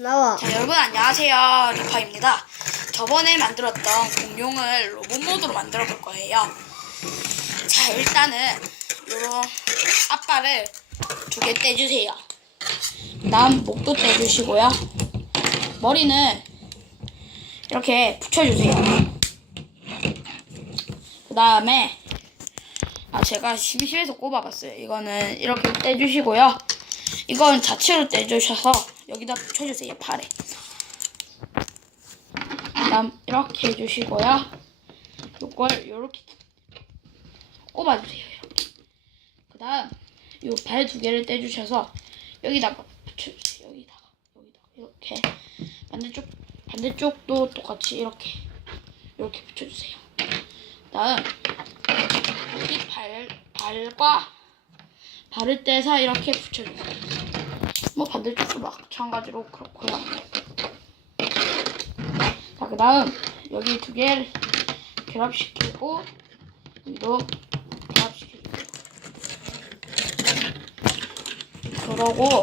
나와. 자 여러분 안녕하세요. 리파입니다. 저번에 만들었던 공룡을 로봇 모드로 만들어 볼 거예요. 자 일단은 요런 앞발을 두 개 떼주세요. 그 다음 목도 떼주시고요. 머리는 이렇게 붙여주세요. 그 다음에 아 제가 심심해서 꼽아봤어요. 이거는 이렇게 떼주시고요. 이건 자체로 떼주셔서 여기다 붙여주세요 팔에. 그다음 이렇게 해주시고요. 요걸 요렇게 꼽아주세요 이렇게. 그 다음 요 발 두 개를 떼주셔서 여기다가 붙여주세요 여기다가 여기다가. 이렇게 반대쪽 반대쪽도 똑같이 이렇게 이렇게 붙여주세요. 그 다음 여기 발 발과 발을 떼서 이렇게 붙여주세요 뭐 반대쪽도 마찬가지로 그렇고요. 자, 그 다음 여기 두 개를 결합시키고 여기도 결합시키고 그러고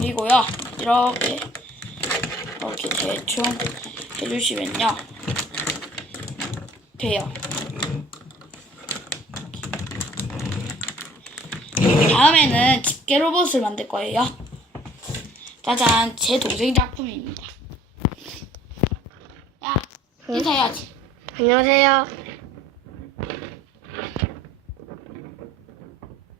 그리고요 이렇게 이렇게 대충 해주시면요 돼요. 다음에는 집게 로봇을 만들 거예요. 짜잔, 제 동생 작품입니다. 야, 인사해야지. 안녕하세요.